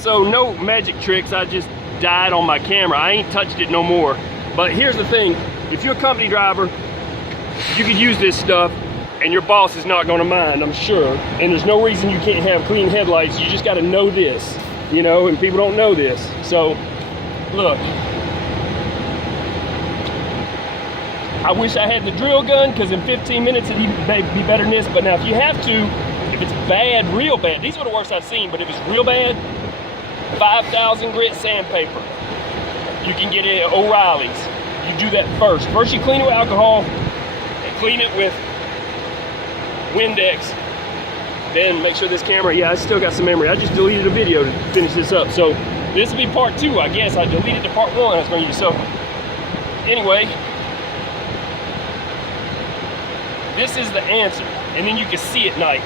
So no magic tricks, I just died on my camera. I ain't touched it no more. But here's the thing, if you're a company driver, you could use this stuff and your boss is not gonna mind, I'm sure. And there's no reason you can't have clean headlights. You just gotta know this, you know, and people don't know this. So, look. I wish I had the drill gun, because in 15 minutes it'd be better than this. But now if you have to, if it's bad, real bad, these are the worst I've seen, but if it's real bad, 5,000 grit sandpaper. You can get it at O'Reilly's. You do that first. First you clean it with alcohol, and clean it with Windex. Then make sure this camera, yeah, I still got some memory. I just deleted a video to finish this up. So this will be part 2, I guess. I deleted the part 1 I was going to use. So anyway, this is the answer. And then you can see at night.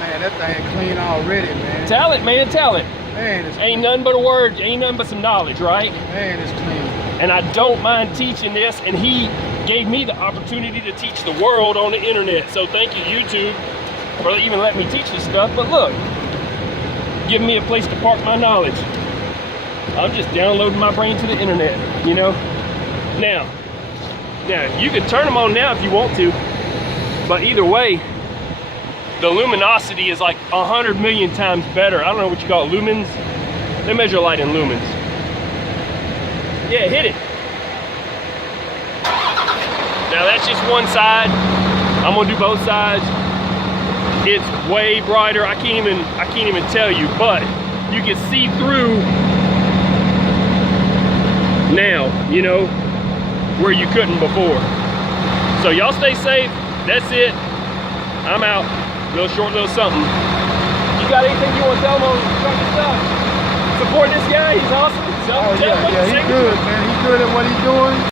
Man, that thing clean already, man. Tell it, man, tell it. Man, it's ain't nothing but a word, ain't nothing but some knowledge, right? Man, it's clean. And I don't mind teaching this, and he gave me the opportunity to teach the world on the internet. So thank you, YouTube, for even letting me teach this stuff. But look, giving me a place to park my knowledge. I'm just downloading my brain to the internet, you know? Now, you can turn them on now if you want to, but either way, the luminosity is like 100 million times better. I don't know what you call it, lumens? They measure light in lumens. Yeah, hit it. Now that's just one side. I'm gonna do both sides. It's way brighter. I can't even tell you, but you can see through now, you know, where you couldn't before. So y'all stay safe. That's it. I'm out. Real short little something. You got anything you want to tell them on trucking stuff? Support this guy, he's awesome. So, Oh yeah, he's good, man. He's good at what he's doing.